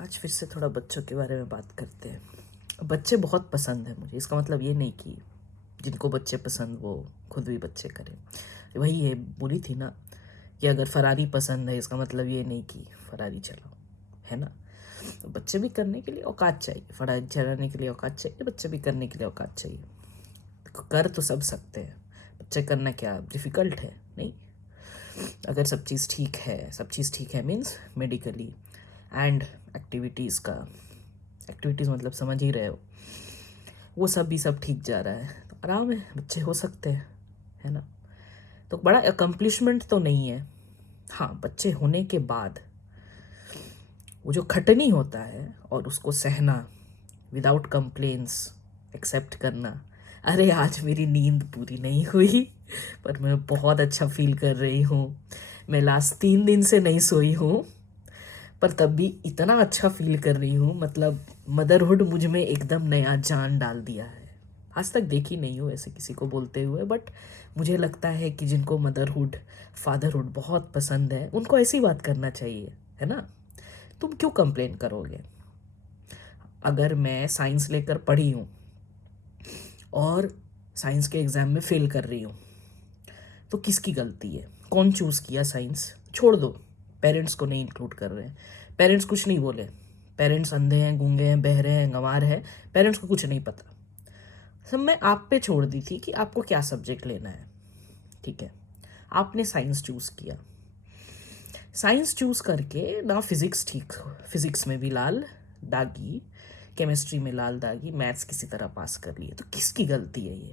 आज फिर से थोड़ा बच्चों के बारे में बात करते हैं। बच्चे बहुत पसंद है मुझे, इसका मतलब ये नहीं कि जिनको बच्चे पसंद वो खुद भी बच्चे करें। वही है, बोली थी ना कि अगर फरारी पसंद है इसका मतलब ये नहीं कि फरारी चलाओ, है ना। तो बच्चे भी करने के लिए औकात चाहिए, फरारी चलाने के लिए औकात चाहिए, बच्चे भी करने के लिए औकात चाहिए। कर तो सब सकते हैं, बच्चे करना क्या डिफ़िकल्ट है? नहीं। अगर सब चीज़ ठीक है, सब चीज़ ठीक है मीन्स मेडिकली एंड एक्टिविटीज़ मतलब समझ ही रहे हो, वो सब भी सब ठीक जा रहा है तो आराम है, बच्चे हो सकते हैं, है ना। तो बड़ा अकम्पलिशमेंट तो नहीं है। हाँ, बच्चे होने के बाद वो जो खटनी होता है और उसको सहना विदाउट कंप्लेंट्स, एक्सेप्ट करना। अरे आज मेरी नींद पूरी नहीं हुई पर मैं बहुत अच्छा फील कर रही हूँ, मैं लास्ट 3 दिन से नहीं सोई हूँ पर तब भी इतना अच्छा फील कर रही हूँ। मतलब मदरहुड मुझ में एकदम नया जान डाल दिया है। आज तक देखी नहीं हूँ ऐसे किसी को बोलते हुए, बट मुझे लगता है कि जिनको मदरहुड फादरहुड बहुत पसंद है उनको ऐसी बात करना चाहिए, है ना। तुम क्यों कंप्लेन करोगे? अगर मैं साइंस लेकर पढ़ी हूँ और साइंस के एग्ज़ाम में फेल कर रही हूँ तो किसकी गलती है? कौन चूज़ किया साइंस? छोड़ दो, पेरेंट्स को नहीं इंक्लूड कर रहे हैं। पेरेंट्स कुछ नहीं बोले, पेरेंट्स अंधे हैं, गूंगे हैं, बहरे हैं, गंवार हैं, पेरेंट्स को कुछ नहीं पता। सब मैं आप पे छोड़ दी थी कि आपको क्या सब्जेक्ट लेना है। ठीक है, आपने साइंस चूज़ किया। साइंस चूज़ करके ना फिज़िक्स ठीक, फिज़िक्स में भी लाल दागी, केमिस्ट्री में लाल दागी, मैथ्स किसी तरह पास कर लिए, तो किसकी गलती है ये?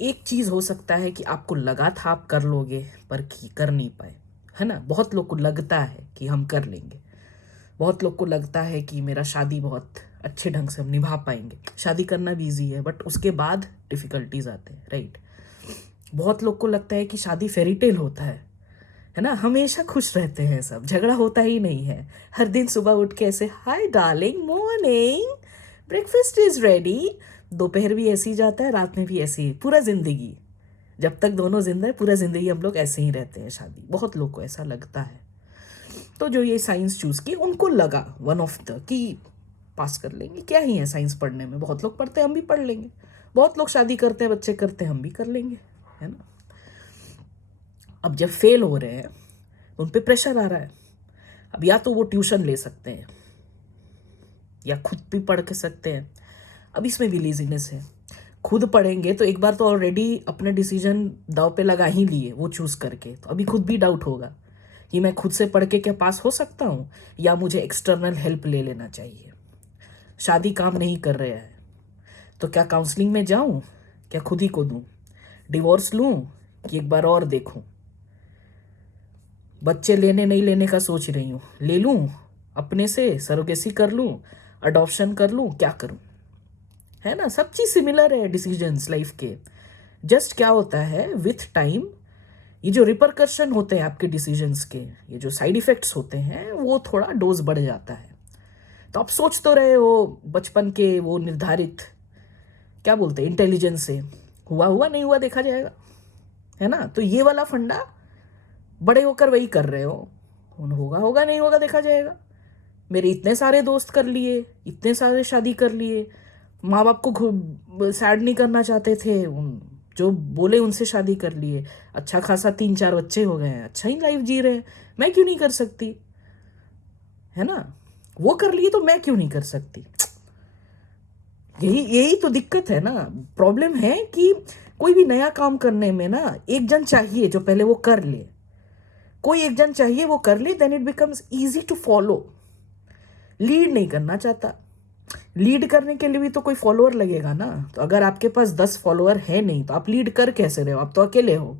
एक चीज़ हो सकता है कि आपको लगा था आप कर लोगे पर कर नहीं पाए, है ना। बहुत लोग को लगता है कि हम कर लेंगे, बहुत लोग को लगता है कि मेरा शादी बहुत अच्छे ढंग से हम निभा पाएंगे। शादी करना भी ईजी है बट उसके बाद डिफ़िकल्टीज आते हैं, राइट। बहुत लोग को लगता है कि शादी फेरी टेल होता है ना, हमेशा खुश रहते हैं सब, झगड़ा होता ही नहीं है। हर दिन सुबह उठ के ऐसे hi darling morning, breakfast is ready. दोपहर भी ऐसे ही जाता है, रात में भी ऐसे ही, पूरा जिंदगी जब तक दोनों जिंदा है पूरा जिंदगी हम लोग ऐसे ही रहते हैं। शादी बहुत लोग को ऐसा लगता है। तो जो ये साइंस चूज की उनको लगा वन ऑफ द कि पास कर लेंगे, क्या ही है साइंस पढ़ने में, बहुत लोग पढ़ते हैं हम भी पढ़ लेंगे, बहुत लोग शादी करते हैं बच्चे करते हैं हम भी कर लेंगे, है ना। अब जब फेल हो रहे हैं तो उन पे प्रेशर आ रहा है। अब या तो वो ट्यूशन ले सकते हैं या खुद भी पढ़ के सकते हैं। अब इसमें भी लेजीनेस है। खुद पढ़ेंगे तो एक बार तो ऑलरेडी अपने डिसीजन दाव पे लगा ही लिए वो चूज करके, तो अभी खुद भी डाउट होगा कि मैं खुद से पढ़ के क्या पास हो सकता हूँ या मुझे एक्सटर्नल हेल्प ले लेना चाहिए। शादी काम नहीं कर रहा है तो क्या काउंसलिंग में जाऊं, क्या खुद ही को दूं, डिवोर्स लूं कि एक बार और देखूं। बच्चे लेने नहीं लेने का सोच रही हूँ, ले लूं अपने से, सरोगेसी कर लूं, अडॉप्शन कर लूं, क्या करूं, है ना। सब चीज सिमिलर है डिसीजंस लाइफ के। जस्ट क्या होता है विथ टाइम ये जो रिपरकशन होते हैं आपके डिसीजंस के, ये जो साइड इफेक्ट्स होते हैं वो थोड़ा डोज बढ़ जाता है। तो आप सोच तो रहे हो बचपन के वो निर्धारित क्या बोलते हैं इंटेलिजेंस से, हुआ हुआ नहीं हुआ देखा जाएगा, है ना। तो ये वाला फंडा बड़े होकर वही कर रहे हो, होगा होगा नहीं होगा देखा जाएगा। मेरे इतने सारे दोस्त कर लिए, इतने सारे शादी कर लिए, माँ बाप को सैड नहीं करना चाहते थे, जो बोले उनसे शादी कर लिए, अच्छा खासा 3-4 बच्चे हो गए हैं, अच्छा ही लाइफ जी रहे हैं, मैं क्यों नहीं कर सकती, है ना। वो कर लिए तो मैं क्यों नहीं कर सकती? यही यही तो दिक्कत है ना। प्रॉब्लम है कि कोई भी नया काम करने में ना एक जन चाहिए जो पहले वो कर ले, कोई एक जन चाहिए वो कर ले, then it becomes easy to follow. Lead नहीं करना चाहता, लीड करने के लिए भी तो कोई फॉलोअर लगेगा ना। तो अगर आपके पास 10 फॉलोअर है नहीं तो आप लीड कर कैसे रहे हो? आप तो अकेले हो।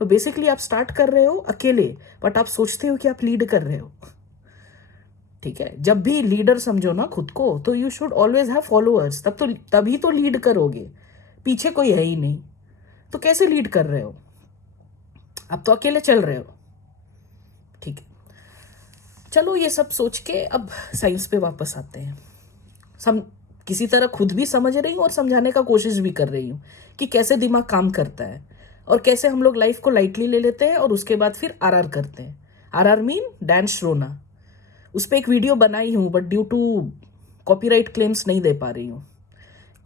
तो बेसिकली आप स्टार्ट कर रहे हो अकेले, बट आप सोचते हो कि आप लीड कर रहे हो। ठीक है, जब भी लीडर समझो ना खुद को तो you should always have followers, तभी तो लीड करोगे। पीछे कोई है ही नहीं तो कैसे लीड कर रहे हो? आप तो अकेले चल रहे हो। ठीक है, चलो ये सब सोच के अब साइंस पे वापस आते हैं। सम किसी तरह खुद भी समझ रही हूँ और समझाने का कोशिश भी कर रही हूँ कि कैसे दिमाग काम करता है और कैसे हम लोग लाइफ को लाइटली ले लेते हैं और उसके बाद फिर आरआर करते हैं। आरआर मीन डांस रोना, उस पर एक वीडियो बनाई हूँ, but due to copyright claims नहीं दे पा रही हूँ।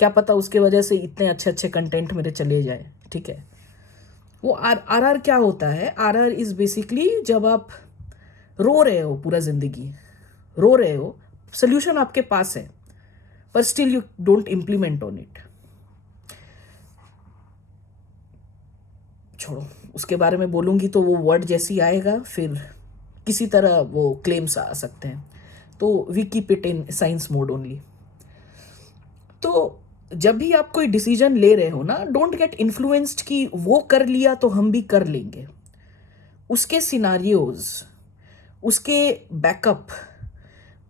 क्या पता उसके वजह से इतने अच्छे अच्छे कंटेंट मेरे चले जाए। ठीक है, वो आर क्या होता है? आर इज बेसिकली जब आप रो रहे हो, पूरा जिंदगी रो रहे हो, सोल्यूशन आपके पास है, पर still you don't implement on it. छोड़ो, उसके बारे में बोलूंगी तो वो वर्ड जैसी आएगा, फिर किसी तरह वो क्लेम्स आ सकते हैं, तो we keep it in science mode only. तो जब भी आप कोई डिसीजन ले रहे हो ना, डोंट गेट इन्फ्लुएंस्ड कि वो कर लिया तो हम भी कर लेंगे। उसके सिनारियोज, उसके बैकअप,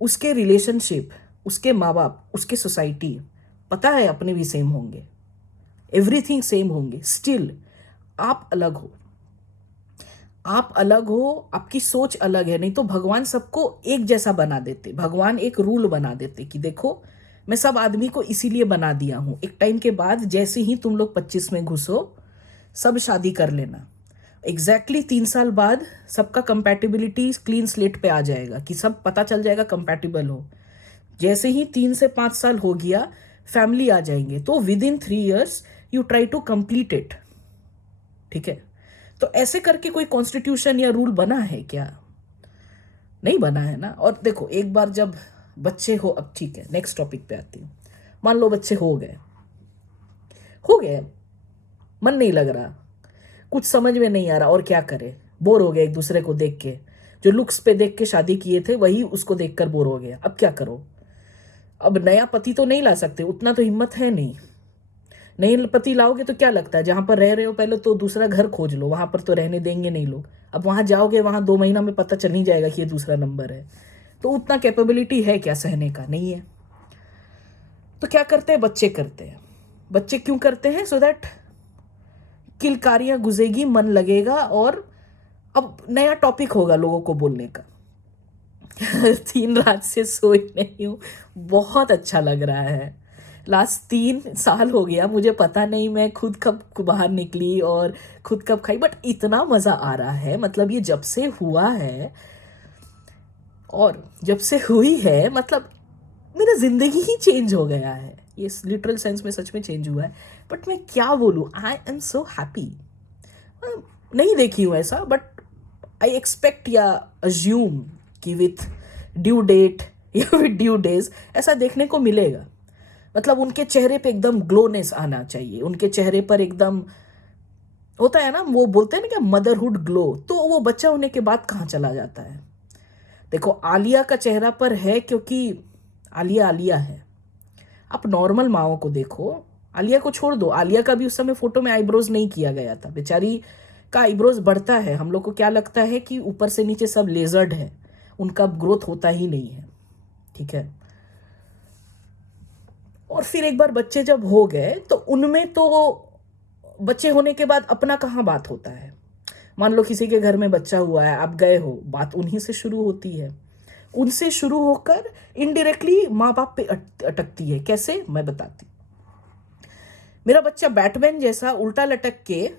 उसके रिलेशनशिप, उसके माँ बाप, उसके सोसाइटी, पता है अपने भी सेम होंगे, एवरीथिंग सेम होंगे, स्टिल आप अलग हो। आप अलग हो, आपकी सोच अलग है। नहीं तो भगवान सबको एक जैसा बना देते, भगवान एक रूल बना देते कि देखो मैं सब आदमी को इसीलिए बना दिया हूं, एक टाइम के बाद जैसे ही तुम लोग 25 में घुसो सब शादी कर लेना। एग्जैक्टली 3 साल बाद सबका कंपैटिबिलिटी क्लीन स्लेट पे आ जाएगा कि सब पता चल जाएगा कंपैटिबल हो। जैसे ही 3 से 5 साल हो गया, फैमिली आ जाएंगे, तो within 3 years you try to complete it. ठीक है, तो ऐसे करके कोई कॉन्स्टिट्यूशन या रूल बना है क्या? नहीं बना है ना। और देखो, एक बार जब बच्चे हो, अब ठीक है नेक्स्ट टॉपिक पे आती हूँ। मान लो बच्चे हो गए, मन नहीं लग रहा, कुछ समझ में नहीं आ रहा, और क्या करे, बोर हो गया एक दूसरे को देख के, जो लुक्स पे देख के शादी किए थे वही उसको देखकर बोर हो गया। अब क्या करो? अब नया पति तो नहीं ला सकते, उतना तो हिम्मत है नहीं। नए पति लाओगे तो क्या लगता है, जहां पर रह रहे हो पहले तो दूसरा घर खोज लो, वहां पर तो रहने देंगे नहीं लोग। अब वहां जाओगे, वहां 2 महीना में पता चल ही जाएगा कि ये दूसरा नंबर है। तो उतना कैपेबिलिटी है क्या सहने का? नहीं है। तो क्या करते हैं बच्चे? करते हैं। बच्चे क्यों करते हैं? सो दैट किलकारियां गुजेगी, मन लगेगा, और अब नया टॉपिक होगा लोगों को बोलने का। 3 रात से सोई नहीं हूँ, बहुत अच्छा लग रहा है। लास्ट 3 साल हो गया, मुझे पता नहीं मैं खुद कब बाहर निकली और खुद कब खाई, बट इतना मजा आ रहा है। मतलब ये जब से हुआ है, और जब से हुई है, मतलब मेरा जिंदगी ही चेंज हो गया है। ये लिटरल सेंस में सच में चेंज हुआ है। बट मैं क्या बोलूं, आई एम सो हैप्पी। नहीं देखी हूं ऐसा, बट आई एक्सपेक्ट या अज्यूम कि विथ ड्यू डेट या विथ ड्यू डेज ऐसा देखने को मिलेगा। मतलब उनके चेहरे पे एकदम ग्लोनेस आना चाहिए, उनके चेहरे पर एकदम होता है ना, वो बोलते हैं ना क्या, मदरहुड ग्लो, तो वो बच्चा होने के बाद कहाँ चला जाता है? देखो, आलिया का चेहरा पर है क्योंकि आलिया है। आप नॉर्मल माओ को देखो, आलिया को छोड़ दो, आलिया का भी उस समय फोटो में आईब्रोज नहीं किया गया था, बेचारी का आईब्रोज बढ़ता है। हम लोग को क्या लगता है कि ऊपर से नीचे सब लेजर्ड है, उनका ग्रोथ होता ही नहीं है। ठीक है, और फिर एक बार बच्चे जब हो गए तो उनमें तो बच्चे होने के बाद अपना कहाँ बात होता है। मान लो किसी के घर में बच्चा हुआ है, आप गए हो, बात उन्हीं से शुरू होती है, उनसे शुरू होकर इनडायरेक्टली माँ बाप पे अटकती है। कैसे, मैं बताती। मेरा बच्चा बैटमैन जैसा उल्टा लटक के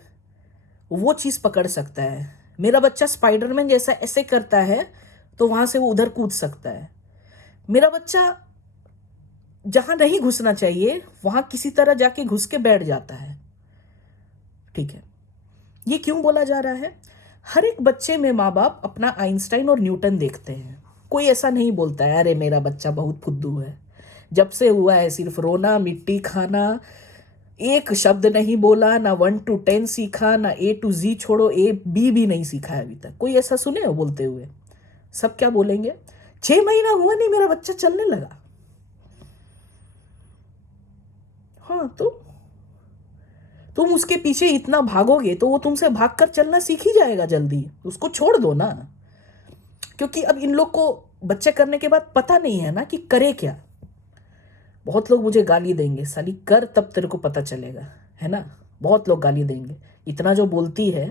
वो चीज पकड़ सकता है, मेरा बच्चा स्पाइडरमैन जैसा ऐसे करता है तो वहां से वो उधर कूद सकता है। मेरा बच्चा जहां नहीं घुसना चाहिए वहां किसी तरह जाके घुस के बैठ जाता है। ठीक है, ये क्यों बोला जा रहा है? हर एक बच्चे में माँ बाप अपना आइंस्टाइन और न्यूटन देखते हैं। कोई ऐसा नहीं बोलता है अरे मेरा बच्चा बहुत फुद्दू है, जब से हुआ है सिर्फ रोना, मिट्टी खाना, एक शब्द नहीं बोला, ना 1 to 10 सीखा, ना A to Z, छोड़ो A B भी नहीं सीखा है अभी तक। कोई ऐसा सुने हो बोलते हुए? सब क्या बोलेंगे, 6 महीना हुआ नहीं मेरा बच्चा चलने लगा। हाँ, तो तुम उसके पीछे इतना भागोगे तो वो तुमसे भागकर चलना सीख ही जाएगा जल्दी, उसको छोड़ दो ना। क्योंकि अब इन लोग को बच्चे करने के बाद पता नहीं है ना कि करे क्या। बहुत लोग मुझे गाली देंगे, साली कर तब तेरे को पता चलेगा, है ना। बहुत लोग गाली देंगे, इतना जो बोलती है,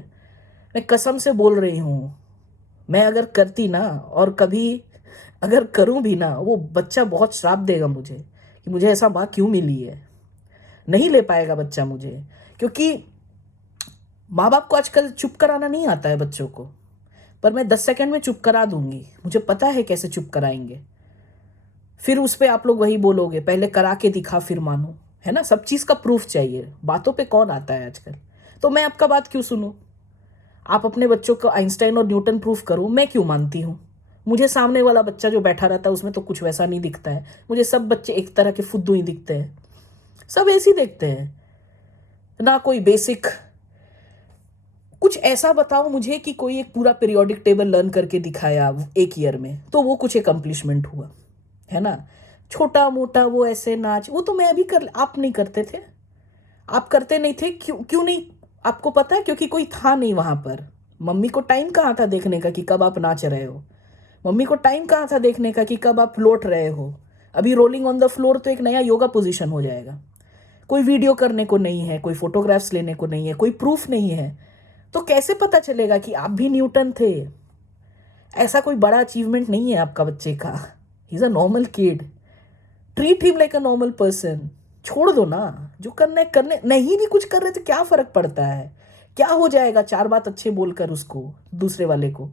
मैं कसम से बोल रही हूँ, मैं अगर करती ना, और कभी अगर करूं भी ना, वो बच्चा बहुत श्राप देगा मुझे कि मुझे ऐसा माँ क्यों मिली है। नहीं ले पाएगा बच्चा मुझे, क्योंकि माँ बाप को आजकल चुप कराना नहीं आता है बच्चों को। पर मैं 10 सेकंड में चुप करा दूंगी, मुझे पता है कैसे चुप कराएंगे। फिर उस पर आप लोग वही बोलोगे, पहले करा के दिखा फिर मानो, है ना। सब चीज़ का प्रूफ चाहिए, बातों पे कौन आता है आजकल। तो मैं आपका बात क्यों सुनूं? आप अपने बच्चों को आइंस्टाइन और न्यूटन प्रूफ करो, मैं क्यों मानती हूँ? मुझे सामने वाला बच्चा जो बैठा रहता है उसमें तो कुछ वैसा नहीं दिखता है, मुझे सब बच्चे एक तरह के फुद्दू ही दिखते हैं, सब ऐसे ही देखते हैं ना। कोई बेसिक कुछ ऐसा बताओ मुझे कि कोई एक पूरा पीरियोडिक टेबल लर्न करके दिखाया 1 ईयर में, तो वो कुछ एकम्प्लिशमेंट हुआ, है ना। छोटा मोटा वो ऐसे नाच, वो तो मैं अभी कर, आप नहीं करते थे, आप करते नहीं थे। क्यों नहीं? आपको पता है, क्योंकि कोई था नहीं वहां पर। मम्मी को टाइम कहाँ था देखने का कि कब आप नाच रहे हो? मम्मी को टाइम कहाँ था देखने का कि कब आप लौट रहे हो? अभी रोलिंग ऑन द फ्लोर तो एक नया योगा पोजीशन हो जाएगा। कोई वीडियो करने को नहीं है, कोई फोटोग्राफ्स लेने को नहीं है, कोई प्रूफ नहीं है, तो कैसे पता चलेगा कि आप भी न्यूटन थे? ऐसा कोई बड़ा अचीवमेंट नहीं है आपका बच्चे का। He is a normal kid, treat him like a normal person. छोड़ दो ना, जो करना है करने, नहीं भी कुछ कर रहे तो क्या फर्क पड़ता है? क्या हो जाएगा 4 बात अच्छे बोलकर उसको, दूसरे वाले को?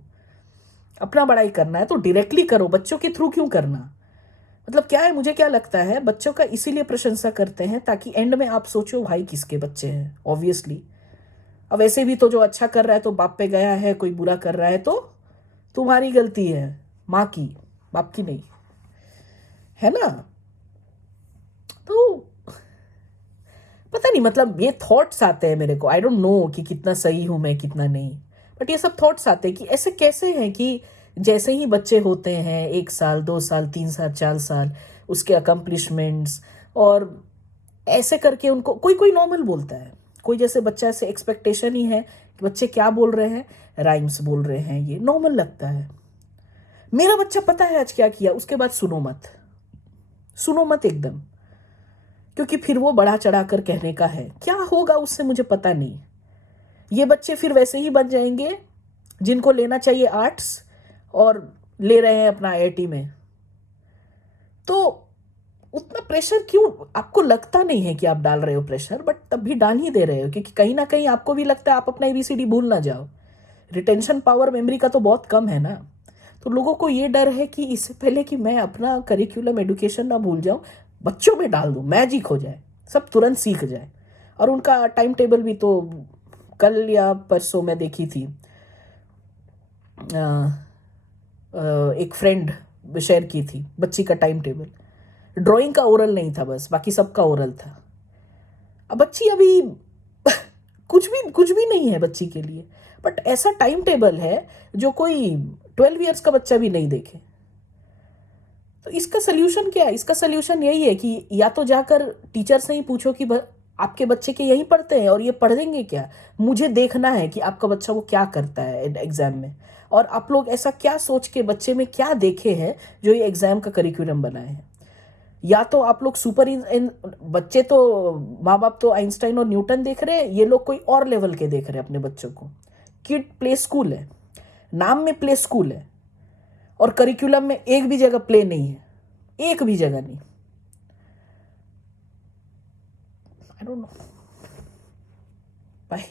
अपना बड़ाई करना है तो डायरेक्टली करो, बच्चों के थ्रू क्यों करना? मतलब क्या है, मुझे क्या लगता है, बच्चों का इसीलिए प्रशंसा करते हैं ताकि एंड में आप सोचो भाई किसके बच्चे हैं। ऑब्वियसली अब ऐसे भी तो जो अच्छा कर रहा है तो बाप पे गया है, कोई बुरा कर रहा है तो तुम्हारी गलती है, माँ की, बाप की नहीं, है ना। तो पता नहीं, मतलब ये थॉट्स आते हैं मेरे को, आई डोंट नो कि कितना सही हूं मैं कितना नहीं, बट ये सब थॉट्स आते हैं कि ऐसे कैसे हैं कि जैसे ही बच्चे होते हैं 1 साल 2 साल 3 साल 4 साल, उसके अकम्पलिशमेंट्स और ऐसे करके उनको कोई कोई नॉर्मल बोलता है, कोई जैसे बच्चा ऐसे एक्सपेक्टेशन ही है कि बच्चे क्या बोल रहे हैं, राइम्स बोल रहे हैं, ये नॉर्मल लगता है। मेरा बच्चा पता है आज क्या किया, उसके बाद सुनो मत, सुनो मत एकदम, क्योंकि फिर वो बढ़ा चढ़ा कर कहने का है, क्या होगा उससे मुझे पता नहीं। ये बच्चे फिर वैसे ही बन जाएंगे जिनको लेना चाहिए आर्ट्स और ले रहे हैं अपना आईआईटी में। तो उतना प्रेशर क्यों? आपको लगता नहीं है कि आप डाल रहे हो प्रेशर, बट तब भी डाल ही दे रहे हो, क्योंकि कहीं ना कहीं आपको भी लगता है आप अपना एबीसीडी भूल ना जाओ। रिटेंशन पावर मेमोरी का तो बहुत कम है ना, तो लोगों को ये डर है कि इससे पहले कि मैं अपना करिकुलम एडुकेशन ना भूल जाऊं, बच्चों में डाल दूं, मैजिक हो जाए, सब तुरंत सीख जाए। और उनका टाइम टेबल भी तो कल या परसों मैं देखी थी, एक फ्रेंड शेयर की थी बच्ची का टाइम टेबल, ड्राइंग का ओरल नहीं था बस, बाकी सबका ओरल था। अब बच्ची अभी कुछ भी नहीं है बच्ची के लिए, बट ऐसा टाइम टेबल है जो कोई 12 ईयर्स का बच्चा भी नहीं देखे। तो इसका सोल्यूशन क्या है? इसका सोल्यूशन यही है कि या तो जाकर टीचर से ही पूछो कि आपके बच्चे के यहीं पढ़ते हैं और ये पढ़ देंगे क्या? मुझे देखना है कि आपका बच्चा वो क्या करता है एग्जाम में, और आप लोग ऐसा क्या सोच के बच्चे में क्या देखे हैं जो ये एग्जाम का करिकुलम बनाए हैं। या तो आप लोग बच्चे तो, माँ बाप तो आइंस्टाइन और न्यूटन देख रहे हैं, ये लोग कोई और लेवल के देख रहे हैं अपने बच्चों को। किड प्ले स्कूल है, नाम में प्ले स्कूल है, और करिकुलम में एक भी जगह प्ले नहीं है, एक भी जगह नहीं। I don't know, bye.